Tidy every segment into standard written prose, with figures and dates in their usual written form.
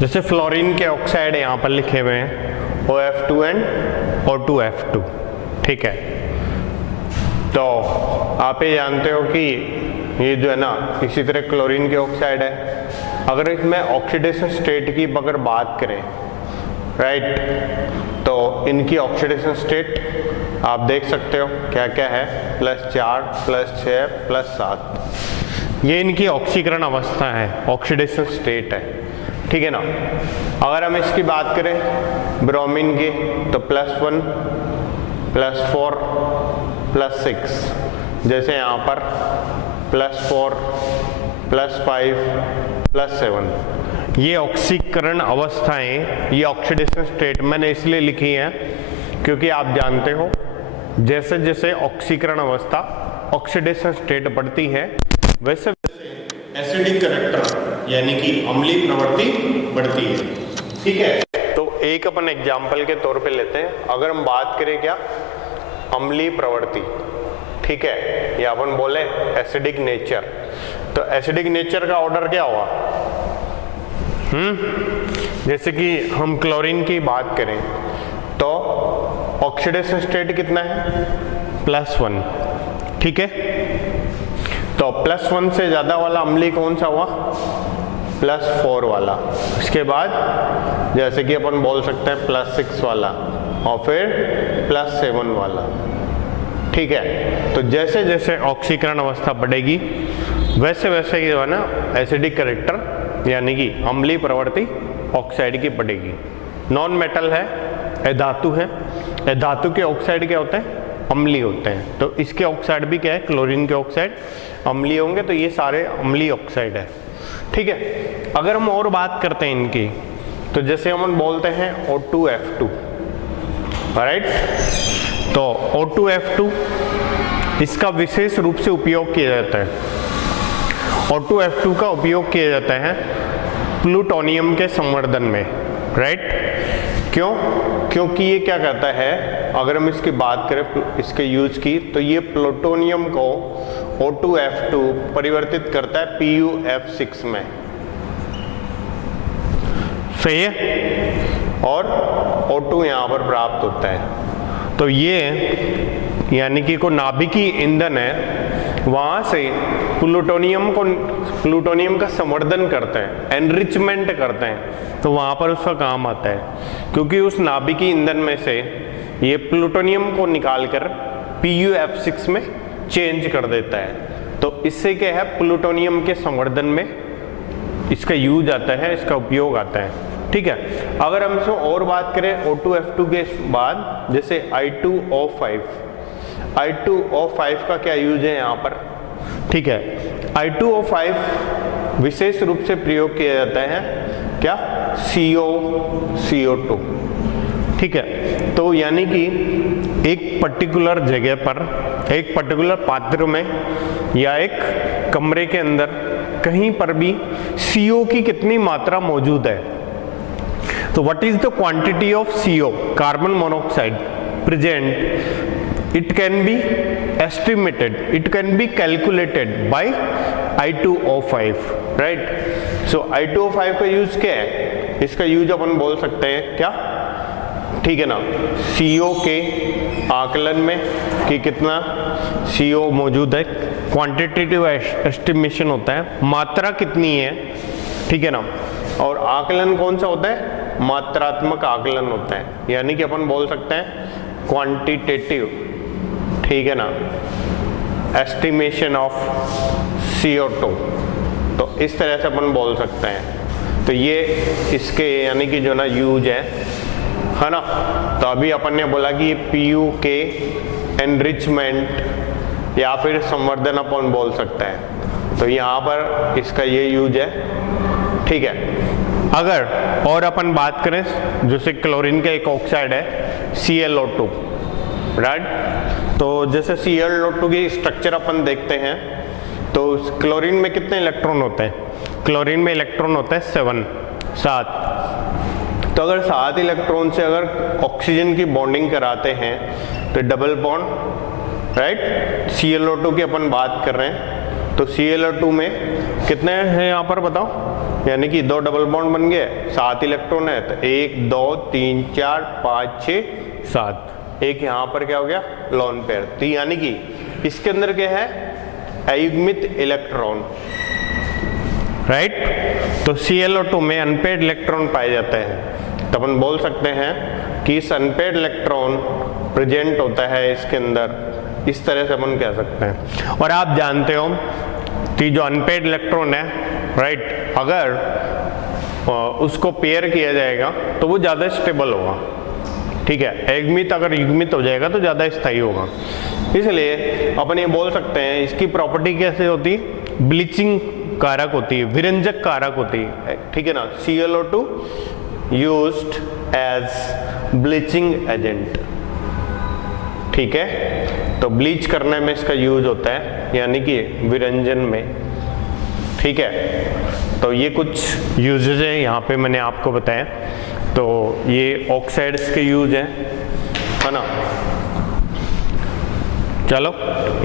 जैसे फ्लोरीन के ऑक्साइड यहाँ पर लिखे हुए हैं OF2 एंड O2F2, ठीक है। तो आप ये जानते हो कि ये जो है ना, इसी तरह क्लोरीन के ऑक्साइड है। अगर इसमें ऑक्सीडेशन स्टेट की अगर बात करें, राइट, तो इनकी ऑक्सीडेशन स्टेट आप देख सकते हो क्या क्या है, +4 +6 +7, ये इनकी ऑक्सीकरण अवस्था है, ऑक्सीडेशन स्टेट है, ठीक है ना। अगर हम इसकी बात करें ब्रोमीन की, तो +1 +4 +6, जैसे यहाँ पर +4 +5 +7, ये ऑक्सीकरण अवस्थाएं, ये ऑक्सीडेशन स्टेट मैंने इसलिए लिखी है क्योंकि आप जानते हो जैसे जैसे ऑक्सीकरण अवस्था, ऑक्सीडेशन स्टेट बढ़ती है, वैसे वैसे एसिडिक कैरेक्टर यानी कि अम्लीय प्रवृत्ति बढ़ती है, ठीक है। तो एक अपन एग्जाम्पल के तौर पे लेते हैं। अगर हम बात करें क्या, अम्लीय प्रवृत्ति, ठीक है, या अपन बोले एसिडिक नेचर, तो एसिडिक नेचर का ऑर्डर क्या हुआ, जैसे कि हम क्लोरीन की बात करें तो ऑक्सीडेशन स्टेट कितना है, +1, ठीक है। तो +1 से ज्यादा वाला अम्लीय कौन सा हुआ, +4 वाला। इसके बाद जैसे कि अपन बोल सकते हैं +6 वाला और फिर +7 वाला, ठीक है। तो जैसे जैसे ऑक्सीकरण अवस्था बढ़ेगी वैसे वैसे जो है ना एसिडिक कैरेक्टर यानी कि अम्लीय प्रवृत्ति ऑक्साइड की बढ़ेगी। नॉन मेटल है, अधातु है, अधातु के ऑक्साइड क्या होते हैं, अम्लीय होते हैं। तो इसके ऑक्साइड भी क्या है, क्लोरीन के ऑक्साइड अम्लीय होंगे, तो ये सारे अम्लीय ऑक्साइड है, ठीक है। अगर हम और बात करते हैं इनकी, तो जैसे हम बोलते हैं O2F2, राइट, तो O2F2 इसका विशेष रूप से उपयोग किया जाता है। O2F2 का उपयोग किया जाता है प्लूटोनियम के संवर्धन में, राइट। क्यों, क्योंकि ये क्या कहता है, अगर हम इसकी बात करें इसके यूज की, तो ये प्लूटोनियम को O2F2 परिवर्तित करता है PuF6 में, सही है, और O2 यहाँ पर प्राप्त होता है। तो ये यानी कि कोई नाभिकीय ईंधन है, वहां से प्लूटोनियम का संवर्धन करते हैं, एनरिचमेंट करते हैं, तो वहां पर उसका काम आता है, क्योंकि उस नाभिकीय ईंधन में से ये प्लूटोनियम को निकालकर PuF6 में चेंज कर देता है। तो इससे क्या है, प्लूटोनियम के संवर्धन में इसका यूज आता है, इसका उपयोग आता है, ठीक है। अगर हम इसमें और बात करें O2F2 के बाद, जैसे I2O5 का क्या यूज है यहाँ पर, ठीक है। I2O5 विशेष रूप से प्रयोग किया जाता है क्या, CO2, ठीक है। तो यानी कि एक पर्टिकुलर जगह पर, एक पर्टिकुलर पात्र में या एक कमरे के अंदर कहीं पर भी CO की कितनी मात्रा मौजूद है, तो what is the quantity of CO, carbon monoxide present, it can be estimated, it can be calculated by I2O5, right? So I2O5 का यूज क्या है, इसका यूज अपन बोल सकते हैं क्या, ठीक है ना, CO के आकलन में कि कितना CO मौजूद है, क्वांटिटेटिव एस्टिमेशन होता है, मात्रा कितनी है, ठीक है ना। और आकलन कौन सा होता है, मात्रात्मक आकलन होता है, यानी कि अपन बोल सकते हैं क्वांटिटेटिव, ठीक है ना, एस्टिमेशन ऑफ CO2, तो इस तरह से अपन बोल सकते हैं। तो ये इसके यानी कि जो ना यूज है ना। तो अभी अपन ने बोला कि PU के एनरिचमेंट या फिर संवर्धन अपन बोल सकते हैं, तो यहाँ पर इसका ये यूज है, ठीक है। अगर और अपन बात करें, जैसे क्लोरीन का एक ऑक्साइड है ClO2, राइट, तो जैसे ClO2 की स्ट्रक्चर अपन देखते हैं, तो क्लोरीन में कितने इलेक्ट्रॉन होते हैं, क्लोरीन में इलेक्ट्रॉन होता है 7। तो अगर 7 इलेक्ट्रॉन से अगर ऑक्सीजन की बॉन्डिंग कराते हैं तो डबल बॉन्ड, राइट। ClO2 की अपन बात कर रहे हैं, तो ClO2 में कितने हैं यहाँ पर बताओ, यानी कि 2 डबल बॉन्ड बन गए, 7 इलेक्ट्रॉन है, तो 1 2 3 4 5 6 7, एक यहाँ पर क्या हो गया लोन पेयर। तो यानी कि इसके अंदर क्या है अयुग्मित इलेक्ट्रॉन, राइट। तो ClO2 में अनपेयर्ड इलेक्ट्रॉन पाए जाते हैं, तो अपन बोल सकते हैं कि इस अनपेयर्ड इलेक्ट्रॉन प्रेजेंट होता है इसके अंदर, इस तरह से अपन कह सकते हैं। और आप जानते हो कि जो अनपेयर्ड इलेक्ट्रॉन है, राइट, अगर उसको पेयर किया जाएगा तो वो ज़्यादा स्टेबल होगा, ठीक है। अयुग्मित अगर युग्मित हो जाएगा तो ज़्यादा स्थायी होगा। इसलिए अपन ये बोल सकते हैं इसकी प्रॉपर्टी कैसे होती, ब्लीचिंग कारक होती है, विरंजक कारक होती है, ठीक है ना। ClO2 used as bleaching agent, ठीक है। तो ब्लीच करने में इसका यूज होता है, यानी कि विरंजन में, ठीक है। तो ये कुछ यूजेज है यहाँ पे मैंने आपको बताया। तो ये ऑक्साइड्स के यूज है ना। चलो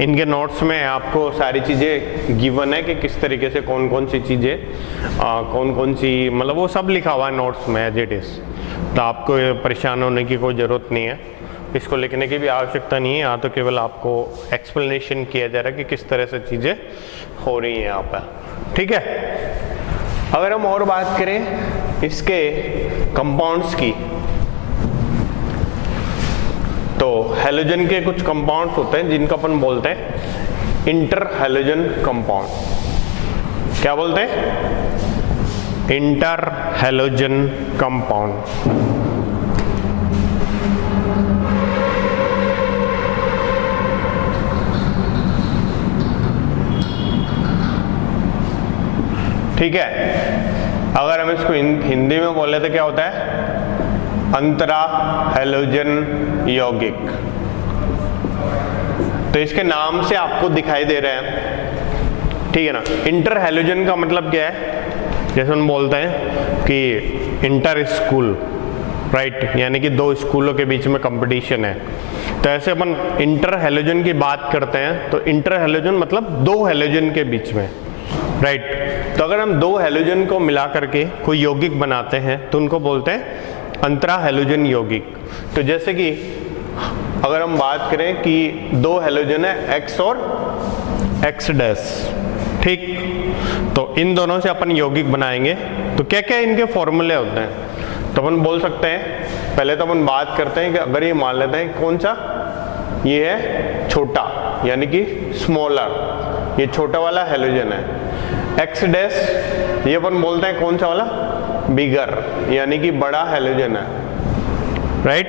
इनके नोट्स में आपको सारी चीज़ें गिवन है कि किस तरीके से कौन कौन सी चीज़ें कौन कौन सी, मतलब वो सब लिखा हुआ है नोट्स में एज इट इज़। तो आपको परेशान होने की कोई ज़रूरत नहीं है, इसको लिखने की भी आवश्यकता नहीं है। यहाँ तो केवल आपको एक्सप्लेनेशन किया जा रहा है कि किस तरह से चीज़ें हो रही हैं यहाँ पर, ठीक है। अगर हम और बात करें इसके कंपाउंड्स की, तो हैलोजन के कुछ कंपाउंड्स होते हैं जिनका अपन बोलते हैं इंटर हैलोजन कंपाउंड। क्या बोलते हैं, इंटर हैलोजन कंपाउंड। ठीक है। अगर हम इसको हिंदी में बोले तो क्या होता है, अंतरा हैलोजन यौगिक। तो इसके नाम से आपको दिखाई दे रहे हैं, ठीक है ना। इंटर हैलोजन का मतलब क्या है, जैसे हम बोलते हैं कि इंटर स्कूल, राइट, यानी कि 2 स्कूलों के बीच में कंपटीशन है। तो ऐसे अपन इंटर हैलोजन की बात करते हैं, तो इंटर हैलोजन मतलब 2 हैलोजन के बीच में, राइट। तो अगर हम 2 हैलोजन को मिला करके कोई यौगिक बनाते हैं तो उनको बोलते हैं अंतरा हैलोजन यौगिक। तो जैसे कि अगर हम बात करें कि 2 हैलोजन है X और X डैश, ठीक। तो इन दोनों से अपन यौगिक बनाएंगे, तो क्या क्या इनके फॉर्मूले होते हैं। तो अपन बोल सकते हैं, पहले तो अपन बात करते हैं कि अगर ये मान लेते हैं कौन सा, ये है छोटा यानी कि स्मॉलर, ये छोटा वाला हैलोजन है। X डैश ये अपन बोलते हैं कौन सा वाला, बिगर, यानी कि बड़ा हैलोजन है, राइट।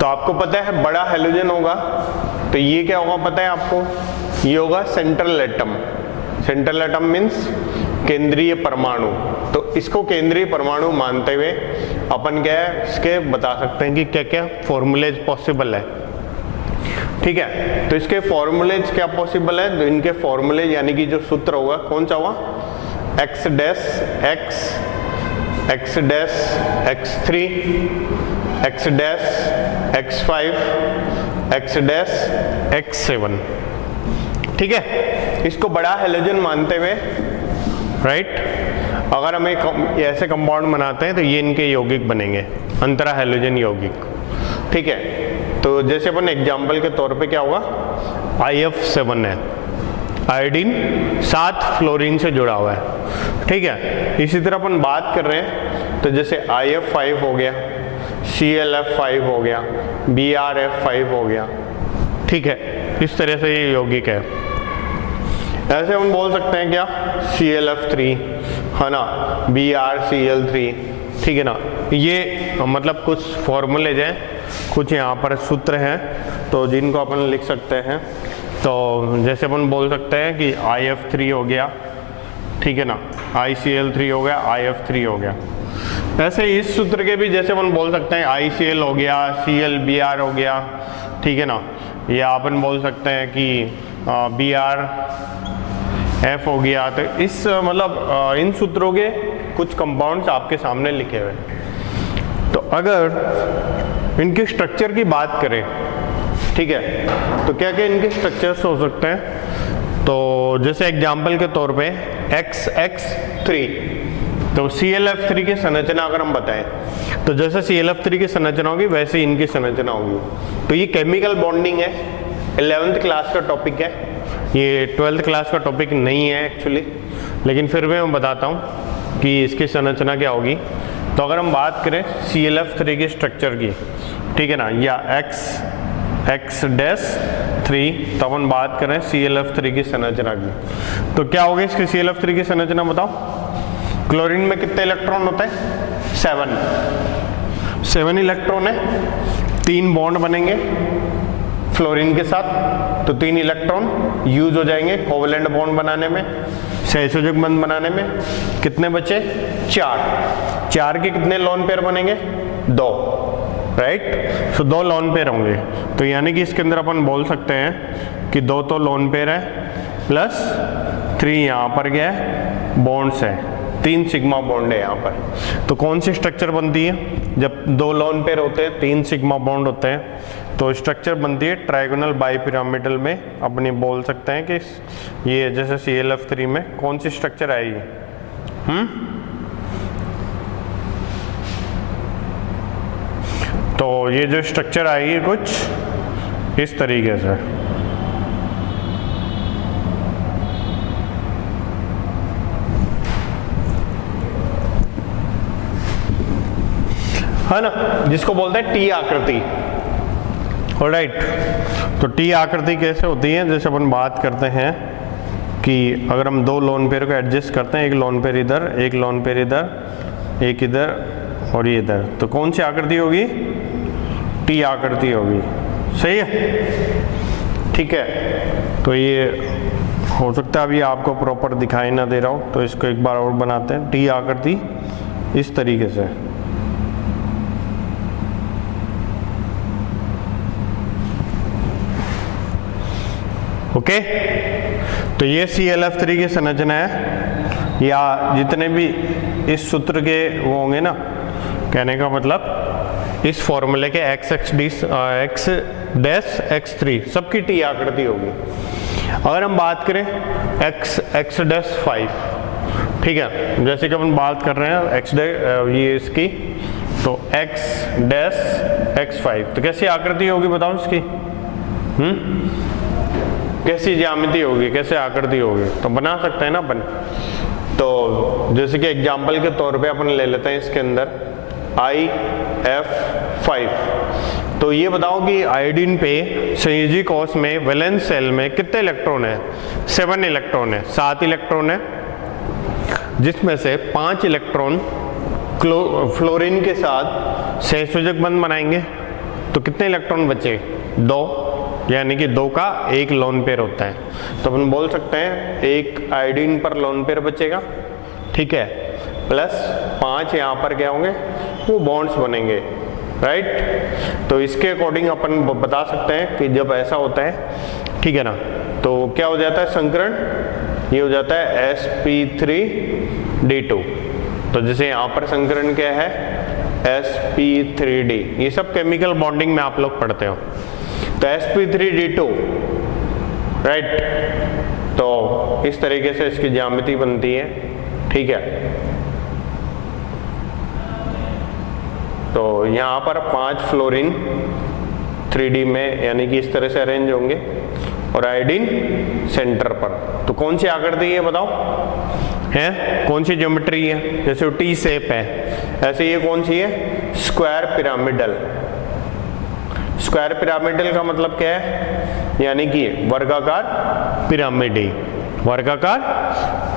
तो आपको पता है बड़ा हैलोजन होगा तो ये क्या होगा पता है आपको, ये होगा central atom. Central atom means केंद्रीय परमाणु। तो इसको केंद्रीय परमाणु मानते हुए अपन क्या है इसके बता सकते हैं कि क्या क्या फॉर्मूलेज पॉसिबल है, ठीक है। तो इसके फॉर्मूलेज क्या पॉसिबल है, तो इनके फॉर्मूलेज यानी कि जो सूत्र होगा कौन सा होगा, X dash X, X dash X3, X dash X5, X dash X7, ठीक है। इसको बड़ा हैलोजन मानते हुए, राइट, अगर हम एक ऐसे कंपाउंड बनाते हैं तो ये इनके यौगिक बनेंगे, अंतरा हैलोजन यौगिक, ठीक है। तो जैसे अपन एग्जाम्पल के तौर पे क्या होगा, IF7 है, आयोडीन 7 फ्लोरीन से जुड़ा हुआ है, ठीक है। इसी तरह अपन बात कर रहे हैं तो जैसे IF5 हो गया, ClF5 हो गया, BrF5 हो गया, ठीक है। इस तरह से ये यौगिक है। ऐसे हम बोल सकते हैं क्या, ClF3 है ना, BrCl3, ठीक है ना। ये मतलब कुछ फॉर्मूलेज हैं, कुछ यहाँ पर सूत्र हैं तो जिनको अपन लिख सकते हैं। तो जैसे अपन बोल सकते हैं कि IF3 हो गया, ठीक है ना, ICl3 हो गया, IF3 हो गया। ऐसे इस सूत्र के भी जैसे अपन बोल सकते हैं ICl हो गया, ClBr हो गया, ठीक है ना, या अपन बोल सकते हैं कि BrF हो गया। तो इस मतलब इन सूत्रों के कुछ कंपाउंड्स आपके सामने लिखे हुए हैं। तो अगर इनके स्ट्रक्चर की बात करें, ठीक है, तो क्या क्या इनके स्ट्रक्चर्स हो सकते हैं। तो जैसे एग्जाम्पल के तौर पे XX3, तो ClF3 की संरचना अगर हम बताएं तो जैसे ClF3 की संरचना होगी वैसे इनकी संरचना होगी। तो ये केमिकल बॉन्डिंग है, 11th क्लास का टॉपिक है, ये 12th क्लास का टॉपिक नहीं है एक्चुअली, लेकिन फिर भी मैं बताता हूँ कि इसकी संरचना क्या होगी। तो अगर हम बात करें ClF3 के स्ट्रक्चर की, ठीक है ना, या X-3, तो अपन बात करें ClF3 की संरचना की, तो क्या होगी इसकी ClF3 की संरचना बताओ। क्लोरीन में कितने इलेक्ट्रॉन होते हैं? 7 इलेक्ट्रॉन है, 3 बॉन्ड बनेंगे फ्लोरीन के साथ, तो 3 इलेक्ट्रॉन यूज हो जाएंगे कोवेलेंट बॉन्ड बनाने में, सहसंयोजक बंध बनाने में। कितने बचे? 4 के कितने लोन पेयर बनेंगे? 2, राइट। तो 2 लोन पेयर होंगे, तो यानी कि इसके अंदर अपन बोल सकते हैं कि 2 तो लोन पेयर है प्लस 3 यहाँ पर क्या है? बॉन्ड्स है, 3 सिग्मा बॉन्ड है यहाँ पर। तो कौन सी स्ट्रक्चर बनती है? जब 2 लोन पेयर होते हैं, 3 सिग्मा बॉन्ड होते हैं, तो स्ट्रक्चर बनती है ट्रायगोनल बाइपिरामिडल में। अपनी बोल सकते हैं कि ये जैसे ClF3 में कौन सी स्ट्रक्चर आएगी? तो ये जो स्ट्रक्चर आएगी कुछ इस तरीके से, है ना, जिसको बोलते हैं टी आकृति। ऑलराइट, तो टी आकृति कैसे होती है? जैसे अपन बात करते हैं कि अगर हम 2 लोन पेयर को एडजस्ट करते हैं, एक लोन पेयर इधर, एक लोन पेयर इधर, एक इधर और ये इधर, तो कौन सी आकृति होगी? टी आकृति होगी। सही है, ठीक है। तो ये हो सकता है अभी आपको प्रॉपर दिखाई ना दे रहा हो, तो इसको एक बार और बनाते हैं। टी आकृति इस तरीके से, ओके। तो ये ClF3 की संरचना है, या जितने भी इस सूत्र के वो होंगे ना, कहने का मतलब इस फॉर्मूले के X', सबकी टी आकृति होगी। अगर हम बात करें X'5, ठीक है, जैसे कि अपन बात कर रहे हैं X' ये इसकी, तो X'5, तो कैसी आकृति होगी बताओ इसकी? कैसी ज्यामिति होगी, कैसे आकृति होगी? तो बना सकते हैं ना अपन। तो जैसे कि एग्जाम्पल के तौर पे अपन ले लेते हैं इसके अंदर IF5। तो ये बताओ कि आयोडीन पे संयोजी कोश में वैलेंस सेल में कितने इलेक्ट्रॉन है? 7 इलेक्ट्रॉन है, 7 इलेक्ट्रॉन है, जिसमें से 5 इलेक्ट्रॉन फ्लोरीन के साथ सहसंयोजक बंध बनाएंगे। तो कितने इलेक्ट्रॉन बचे? 2, यानी कि 2 का 1 लोन पेयर होता है। तो अपन बोल सकते हैं 1 आयोडीन पर लोन पेयर बचेगा, ठीक है, प्लस 5 यहाँ पर क्या होंगे? वो बॉन्ड्स बनेंगे, राइट। तो इसके अकॉर्डिंग अपन बता सकते हैं कि जब ऐसा होता है, ठीक है ना, तो क्या हो जाता है संकरण? ये हो जाता है sp3d2। तो जैसे यहाँ पर संकरण क्या है? sp3d। ये सब केमिकल बॉन्डिंग में आप लोग पढ़ते हो। तो sp3d2, राइट। तो इस तरीके से इसकी ज्यामिति बनती है, ठीक है। तो यहाँ पर 5 फ्लोरीन 3D में, यानी कि इस तरह से अरेंज होंगे, और आयोडीन सेंटर पर। तो कौन सी आकृति है बताओ? है कौन सी ज्योमेट्री है? जैसे टी शेप है, ऐसे ये कौन सी है? Square pyramidal. स्क्वायर पिरामिडल का मतलब क्या है? यानी कि वर्गाकार पिरामिडी, वर्गाकार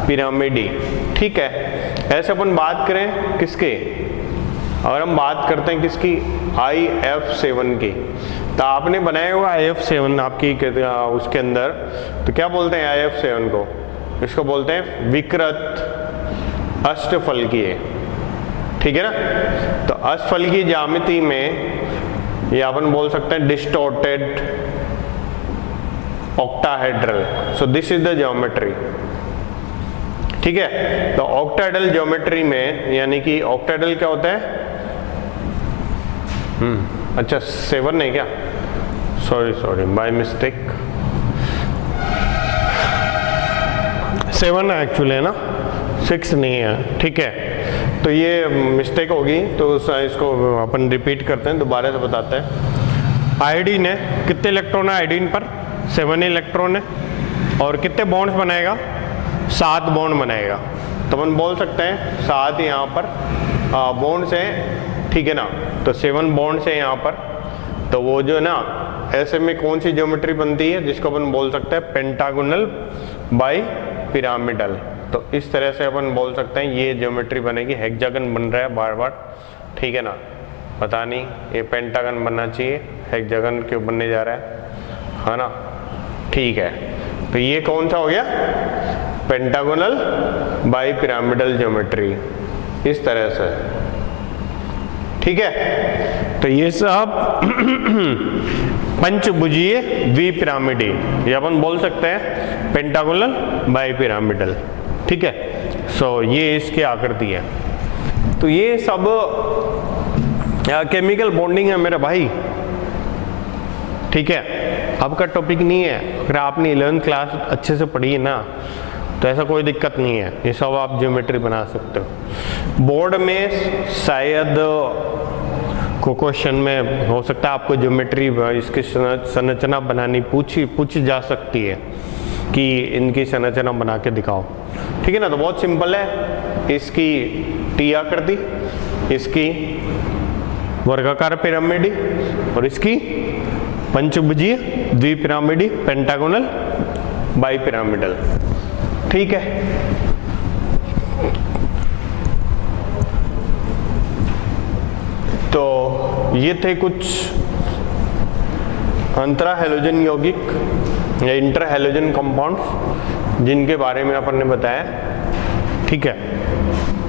पिरामिडी, ठीक है। ऐसे अपन बात करें किसके? अगर हम बात करते हैं किसकी? IF7 की। तो आपने बनाया हुआ IF7 आपकी उसके अंदर, तो क्या बोलते हैं IF7 को? इसको बोलते हैं विकृत अष्टफलकीय, ठीक है ना। तो अष्टफलकीय ज्यामिति में ये अपन बोल सकते हैं distorted octahedral. So this is the geometry, ठीक है। तो ऑक्टाहेड्रल ज्योमेट्री में, यानी कि ऑक्टाहेड्रल क्या होता है? अच्छा 7 है क्या? सॉरी बाय मिस्टेक, 7 है एक्चुअली, है ना, 6 नहीं है, ठीक है। तो ये मिस्टेक होगी, तो इसको अपन रिपीट करते हैं, दोबारा से बताते हैं। आयोडीन है, कितने इलेक्ट्रॉन है आयोडीन पर? 7 इलेक्ट्रॉन है, और कितने बॉन्ड्स बनाएगा? 7 बॉन्ड बनाएगा। तो अपन बोल सकते हैं 7 यहाँ पर बॉन्ड्स हैं, ठीक है ना। तो 7 बॉन्ड्स हैं यहाँ पर। तो वो जो है ना, ऐसे में कौन सी ज्योमेट्री बनती है जिसको अपन बोल सकते हैं पेंटागोनल बाई पिरामिडल। तो इस तरह से अपन बोल सकते हैं ये ज्योमेट्री बनेगी। हेक्सागन बन रहा है बार बार, ठीक है ना, पता नहीं ये पेंटागन बनना चाहिए, हेक्सागन क्यों बनने जा रहा है ना, ठीक है। तो ये कौन सा हो गया? पेंटागोनल बाई पिरामिडल ज्योमेट्री, इस तरह से, ठीक है। तो ये सब पंचभुजीय द्विपिरामिडी, ये अपन बोल सकते हैं पेंटागोनल बाई पिरामिडल, ठीक है। सो ये इसकी आकृति है। तो ये सब केमिकल बॉन्डिंग है मेरे भाई, ठीक है। आपका टॉपिक नहीं है, अगर आपने 11th क्लास अच्छे से पढ़ी है ना तो ऐसा कोई दिक्कत नहीं है, ये सब आप ज्योमेट्री बना सकते हो। बोर्ड में शायद को क्वेश्चन में हो सकता है आपको ज्योमेट्री इसकी संरचना बनानी पूछी जा सकती है कि इनकी संरचना बना के दिखाओ, ठीक है ना। तो बहुत सिंपल है, इसकी टी आकृति, इसकी वर्गाकार पिरामिडी और इसकी पंचभुजीय द्विपिरामिडी पेंटागोनल बाई पिरामिडल, ठीक है। तो ये थे कुछ अंतरा हैलोजन यौगिक या इंटर हैलोजन कंपाउंड्स जिनके बारे में अपन ने बताया, ठीक है।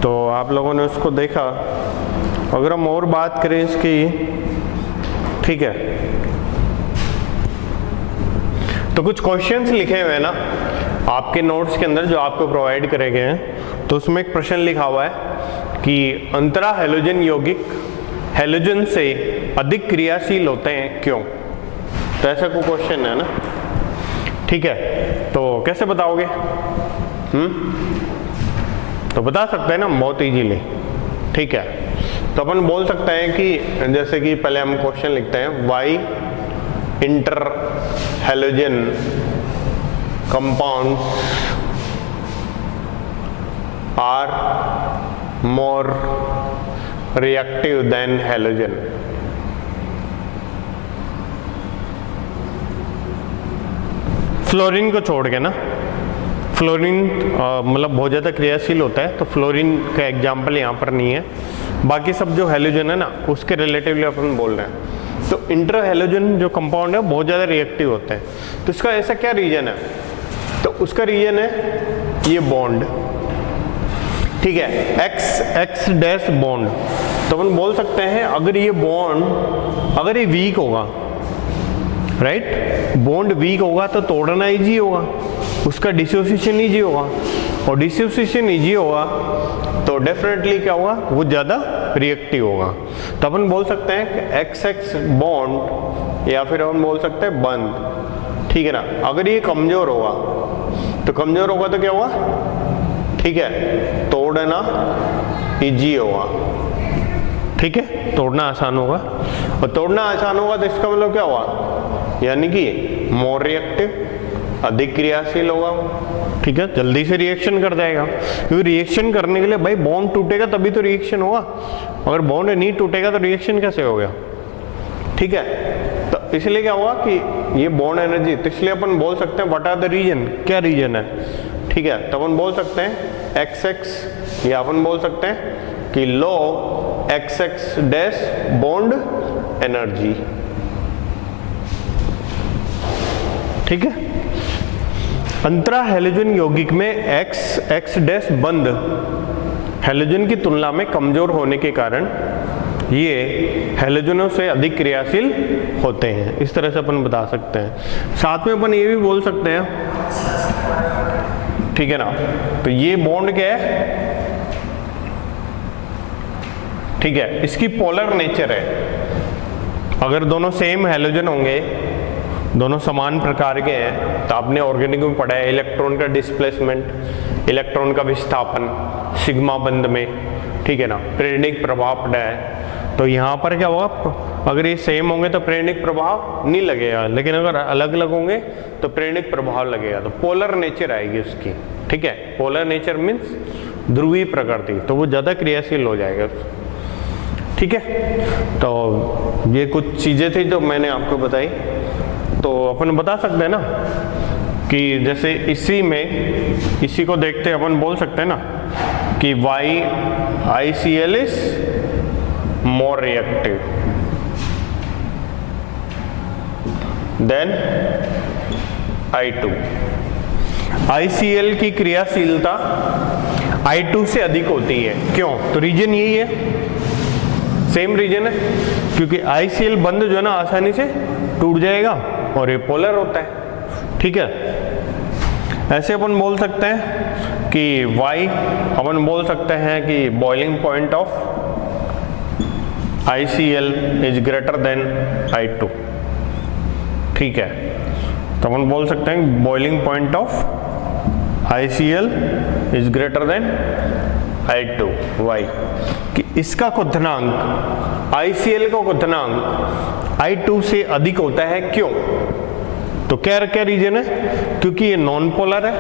तो आप लोगों ने उसको देखा। अगर हम और बात करें इसकी, ठीक है, तो कुछ क्वेश्चंस लिखे हुए हैं ना आपके नोट्स के अंदर जो आपको प्रोवाइड करे गए हैं। तो उसमें एक प्रश्न लिखा हुआ है कि अंतरा हैलोजन यौगिक हैलोजन से अधिक क्रियाशील होते हैं क्यों? तो ऐसा कोई क्वेश्चन है ना, ठीक है। तो कैसे बताओगे? तो बता सकते हैं ना बहुत इजीली, ठीक है। तो अपन बोल सकते हैं कि जैसे कि पहले हम क्वेश्चन लिखते हैं, why inter halogen compounds are more reactive than halogen। Fluorine को छोड़ के ना, फ्लोरीन मतलब बहुत ज़्यादा क्रियाशील होता है, तो फ्लोरीन का एग्जाम्पल यहाँ पर नहीं है। बाकी सब जो हैलोजन है ना उसके रिलेटिवली अपन बोल रहे हैं। तो इंटर हैलोजन जो कंपाउंड है बहुत ज़्यादा रिएक्टिव होते हैं। तो इसका ऐसा क्या रीजन है? तो उसका रीजन है ये बॉन्ड, ठीक है, एक्स डैश बॉन्ड। तो अपन बोल सकते हैं अगर ये बॉन्ड अगर ये वीक होगा, राइट, बॉन्ड वीक होगा तो तोड़ना इजी होगा, उसका डिसोसिएशन इजी होगा, और डिसोसिएशन इजी होगा तो डेफिनेटली क्या होगा, वो ज़्यादा रिएक्टिव होगा। तो अपन बोल सकते हैं कि एक्स एक्स बॉन्ड या फिर अपन बोल सकते हैं बंद, ठीक है ना। अगर ये कमजोर होगा तो कमजोर होगा तो क्या होगा, ठीक है, तोड़ना इजी होगा, ठीक है, तोड़ना आसान होगा। और तोड़ना आसान होगा तो इसका मतलब क्या हुआ, यानी कि मोर रिएक्टिव, अधिक क्रियाशील होगा, ठीक है, जल्दी से रिएक्शन कर जाएगा। क्योंकि रिएक्शन करने के लिए भाई बॉन्ड टूटेगा तभी तो रिएक्शन होगा, अगर बॉन्ड नहीं टूटेगा तो रिएक्शन कैसे हो गया, ठीक है। तो इसलिए क्या हुआ कि ये बॉन्ड एनर्जी, तो इसलिए अपन बोल सकते हैं व्हाट आर द रीजन, क्या रीजन है, ठीक है। तो अपन बोल सकते हैं एक्स एक्स, या अपन बोल सकते हैं कि low X X dash bond energy, ठीक है। अंतरा हैलोजन यौगिक में एक्स डैश बंद हैलोजन की तुलना में कमजोर होने के कारण ये हैलोजनों से अधिक क्रियाशील होते हैं, इस तरह से अपन बता सकते हैं। साथ में अपन ये भी बोल सकते हैं, ठीक है ना, तो ये बॉन्ड क्या है, ठीक है, इसकी पोलर नेचर है। अगर दोनों सेम हैलोजन होंगे, दोनों समान प्रकार के हैं, तो आपने ऑर्गेनिक में पढ़ा है इलेक्ट्रॉन का डिस्प्लेसमेंट, इलेक्ट्रॉन का विस्थापन सिग्मा बंध में, ठीक है ना, प्रेरणिक प्रभाव पड़ा है। तो यहाँ पर क्या होगा, अगर ये सेम होंगे तो प्रेरणिक प्रभाव नहीं लगेगा, लेकिन अगर अलग अलग होंगे तो प्रेरणिक प्रभाव लगेगा। तो पोलर नेचर आएगी उसकी, ठीक है। पोलर नेचर मीन्स ध्रुवीय प्रकृति, तो वो ज़्यादा क्रियाशील हो जाएगा, ठीक है। तो ये कुछ चीज़ें थी जो मैंने आपको बताई। तो अपन बता सकते हैं ना कि जैसे इसी को देखते अपन बोल सकते हैं ना कि YiCl is more reactive than I2। ICl की क्रियाशीलता I2 से अधिक होती है, क्यों? तो रीजन यही है, सेम रीजन है, क्योंकि ICl बंद जो है ना आसानी से टूट जाएगा और ये पोलर होता है, ठीक है। ऐसे अपन बोल सकते हैं कि अपन बोल सकते हैं कि boiling point of ICl is greater than I2, ठीक है। तो अपन बोल सकते हैं boiling point of ICl is greater than I2। Why कि इसका क्वथनांक ICl का क्वथनांक I2 से अधिक होता है, क्यों? तो क्या रीजन है? क्योंकि ये नॉन पोलर है,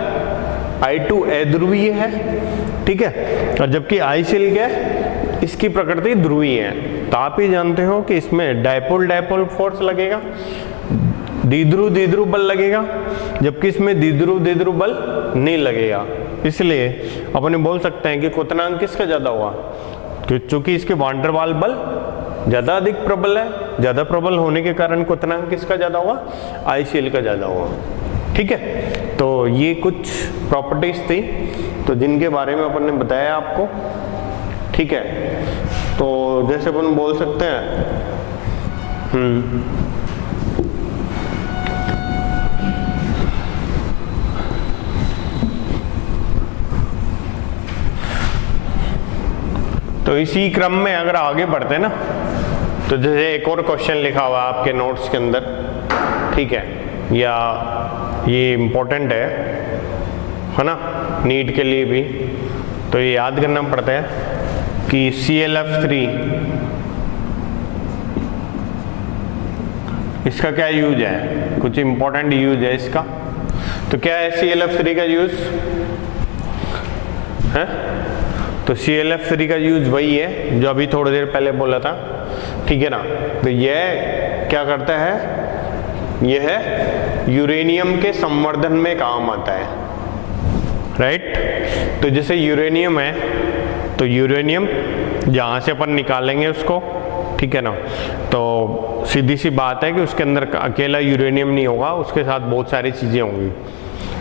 I2 अध्रुवीय है, ठीक है, और जबकि ICl क्या है, इसकी प्रकृति ध्रुवीय है। तो आप ही जानते हो कि इसमें डायपोल फोर्स लगेगा, द्विध्रुव बल लगेगा, जबकि इसमें द्विध्रुव बल नहीं लगेगा। इसलिए अपन बोल सकते हैं कि क्वथनांक किसका ज्यादा हुआ, क्योंकि इसके वान डेर वाल्स बल ज्यादा अधिक प्रबल है, ज्यादा प्रबल होने के कारण क्वथनांक किसका ज्यादा हुआ, ICl का ज्यादा हुआ, ठीक है। तो ये कुछ प्रॉपर्टीज थी तो जिनके बारे में अपन ने बताया आपको, ठीक है। तो जैसे अपन बोल सकते हैं तो इसी क्रम में अगर आगे बढ़ते हैं ना, तो जैसे एक और क्वेश्चन लिखा हुआ है आपके नोट्स के अंदर, ठीक है, या ये इम्पोर्टेंट है ना, नीट के लिए भी, तो ये याद करना पड़ता है कि ClF3 इसका क्या यूज है, कुछ इम्पोर्टेंट यूज है इसका। तो क्या है ClF3 का यूज है? तो ClF3 का यूज वही है जो अभी थोड़ी देर पहले बोला था, ठीक है ना। तो यह क्या करता है, यह है यूरेनियम के संवर्धन में काम आता है, राइट। तो जैसे यूरेनियम है, तो यूरेनियम जहाँ से अपन निकालेंगे उसको, ठीक है ना, तो सीधी सी बात है कि उसके अंदर अकेला यूरेनियम नहीं होगा, उसके साथ बहुत सारी चीज़ें होंगी।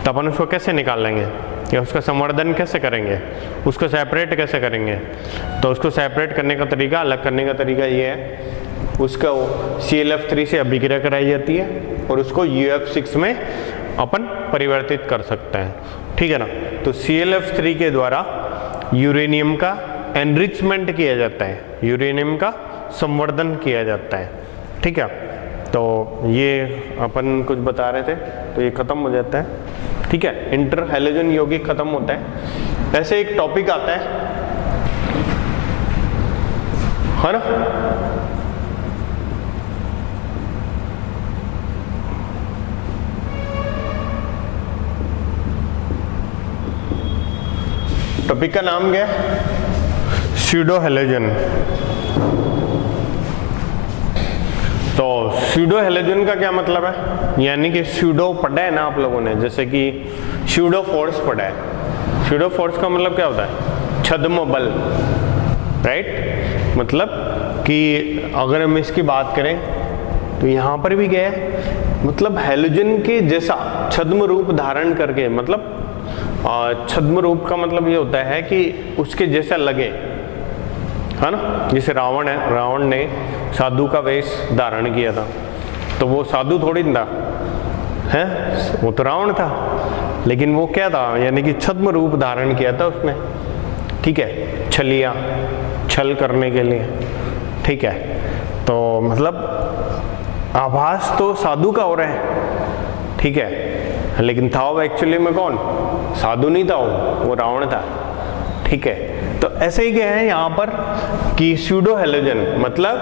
तो अपन उसको कैसे निकालेंगे या उसका संवर्धन कैसे करेंगे, उसको सेपरेट कैसे करेंगे? तो उसको सेपरेट करने का तरीका, अलग करने का तरीका ये है, उसका ClF3 से अभिक्रिया कराई जाती है और उसको UF6 में अपन परिवर्तित कर सकते हैं, ठीक है ना। तो ClF3 के द्वारा यूरेनियम का एनरिचमेंट किया जाता है, यूरेनियम का संवर्धन किया जाता है, ठीक है। तो ये अपन कुछ बता रहे थे, तो ये खत्म हो जाता है, ठीक है। इंटर हैलोजन यौगिक खत्म होता है। ऐसे एक टॉपिक आता है ना, टॉपिक का नाम क्या है, स्यूडो हैलोजन। तो स्यूडो हैलोजन का क्या मतलब है, यानी कि स्यूडो पढ़ा है ना आप लोगों ने, जैसे कि स्यूडो फोर्स पढ़ा है। स्यूडो फोर्स का मतलब क्या होता है, छद्म बल, राइट। मतलब कि अगर हम इसकी बात करें तो यहाँ पर भी क्या है, मतलब हैलोजन के जैसा छद्म रूप धारण करके, मतलब छद्म रूप का मतलब ये होता है कि उसके जैसा लगे, है ना। जैसे रावण है, रावण ने साधु का वेश धारण किया था, तो वो साधु थोड़ी था, है, वो तो रावण था, लेकिन वो क्या था, यानी कि छद्म रूप धारण किया था उसने, ठीक है, छलिया, छल करने के लिए, ठीक है। तो मतलब आभास तो साधु का हो रहा है, ठीक है, लेकिन था वो एक्चुअली में कौन, साधु नहीं था, वो रावण था, ठीक है। तो ऐसे ही क्या है यहाँ पर कि स्यूडो हैलोजन मतलब